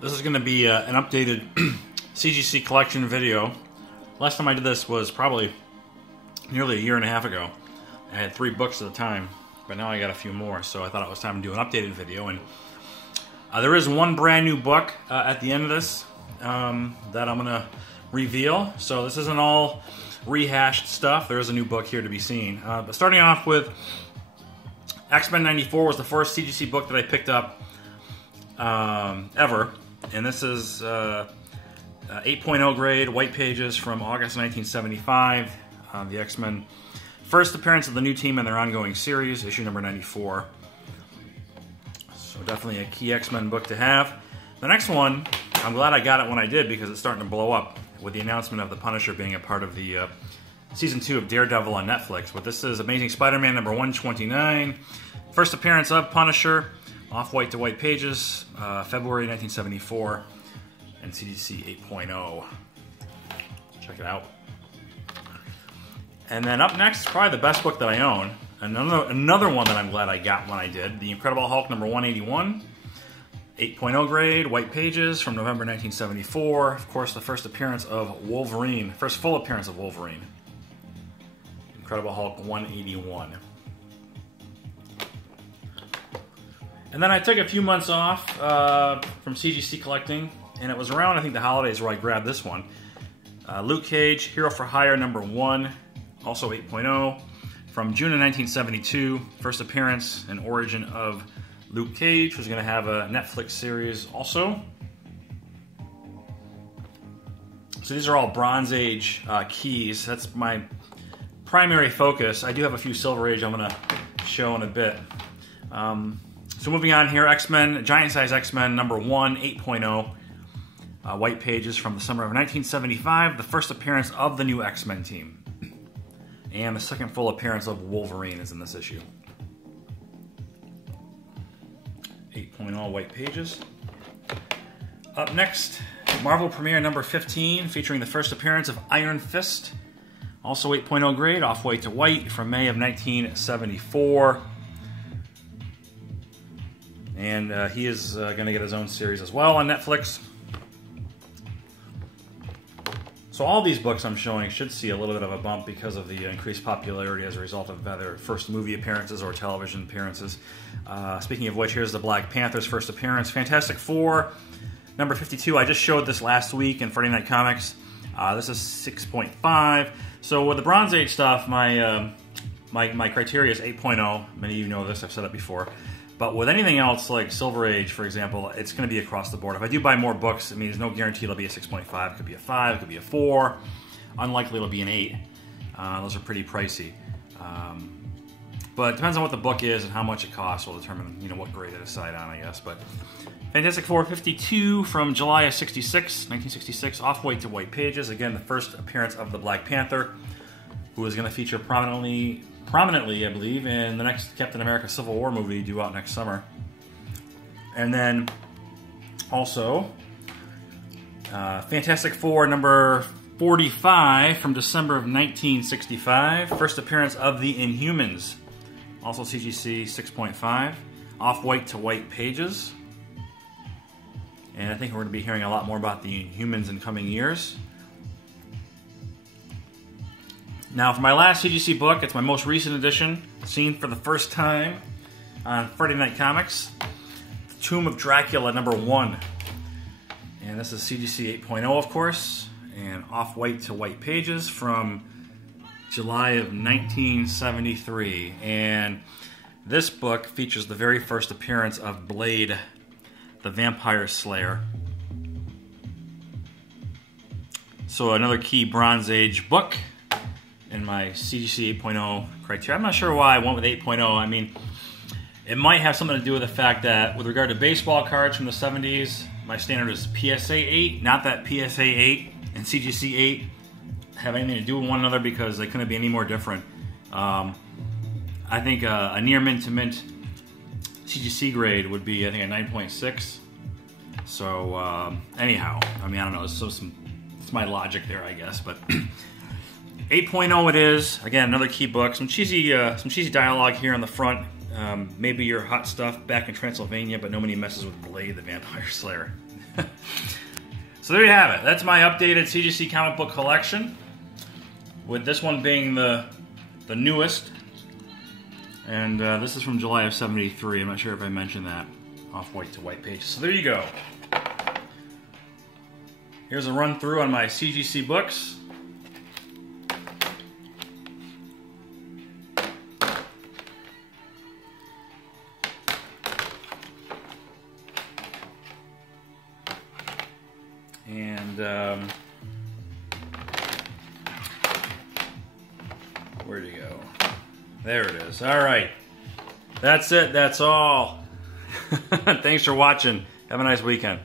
This is going to be an updated CGC collection video. Last time I did this was probably nearly a year and a half ago. I had 3 books at the time, but now I got a few more, so I thought it was time to do an updated video. And there is one brand new book at the end of this that I'm going to reveal. So this isn't all rehashed stuff. There is a new book here to be seen. But starting off with XMen 94 was the first CGC book that I picked up ever. And this is 8.0 grade, white pages from August 1975. The X-Men first appearance of the new team in their ongoing series, issue number 94. So definitely a key X-Men book to have. The next one, I'm glad I got it when I did because it's starting to blow up with the announcement of the Punisher being a part of the Season 2 of Daredevil on Netflix. But this is Amazing Spider-Man number 129. First appearance of Punisher, off-white to white pages, February 1974, and CGC 8.0. Check it out. And then up next, probably the best book that I own, another one that I'm glad I got when I did, The Incredible Hulk number 181, 8.0 grade, white pages from November 1974. Of course, the first appearance of Wolverine, first full appearance of Wolverine. Incredible Hulk 181. And then I took a few months off from CGC collecting, and it was around, I think, the holidays where I grabbed this one. Luke Cage, Hero for Hire number 1, also 8.0, from June of 1972. First appearance and origin of Luke Cage, who's going to have a Netflix series also. So these are all Bronze Age keys. That's my primary focus. I do have a few Silver Age I'm going to show in a bit. So moving on here, X-Men, Giant Size X-Men number 1, 8.0. White pages from the summer of 1975. The first appearance of the new X-Men team. And the second full appearance of Wolverine is in this issue. 8.0 white pages. Up next, Marvel Premiere number 15, featuring the first appearance of Iron Fist. Also 8.0 grade, off-white to white, from May of 1974. And he is going to get his own series as well on Netflix. So all these books I'm showing should see a little bit of a bump because of the increased popularity as a result of either first movie appearances or television appearances. Speaking of which, here's the Black Panther's first appearance. Fantastic Four, number 52. I just showed this last week in Friday Night Comics. This is 6.5. So with the Bronze Age stuff, my criteria is 8.0. Many of you know this, I've said it before. But with anything else, like Silver Age, for example, it's going to be across the board. If I do buy more books, I mean, there's no guarantee it'll be a 6.5. It could be a 5, it could be a 4. Unlikely it'll be an 8. Those are pretty pricey. But it depends on what the book is and how much it costs will determine, what grade I decide on, I guess. But Fantastic Four 52 from July of 1966, off-white to white pages. Again, the first appearance of the Black Panther, who is going to feature prominently, I believe, in the next Captain America Civil War movie due out next summer. And then also Fantastic Four number 45 from December of 1965. First appearance of the Inhumans. Also CGC 6.5. Off-white to white pages. And I think we're going to be hearing a lot more about the Inhumans in coming years. Now, for my last CGC book, it's my most recent edition, seen for the first time on Friday Night Comics, The Tomb of Dracula, number 1. And this is CGC 8.0, of course, and off-white to white pages from July of 1973. And this book features the very first appearance of Blade, the Vampire Slayer. So another key Bronze Age book in my CGC 8.0 criteria. I'm not sure why I went with 8.0. I mean, it might have something to do with the fact that with regard to baseball cards from the 70s, my standard is PSA 8. Not that PSA 8 and CGC 8 have anything to do with one another because they couldn't be any more different. I think a near mint to mint CGC grade would be, I think, a 9.6. So anyhow, I mean, I don't know. It's my logic there, I guess, but 8.0 it is. Again, another key book. Some cheesy dialogue here on the front. Maybe your hot stuff back in Transylvania, but nobody messes with Blade, the Vampire Slayer. So there you have it. That's my updated CGC comic book collection, with this one being the newest. And this is from July of '73. I'm not sure if I mentioned that. Off-white to white pages. So there you go. Here's a run through on my CGC books. And where'd he go? There it is. All right. That's it. That's all. Thanks for watching. Have a nice weekend.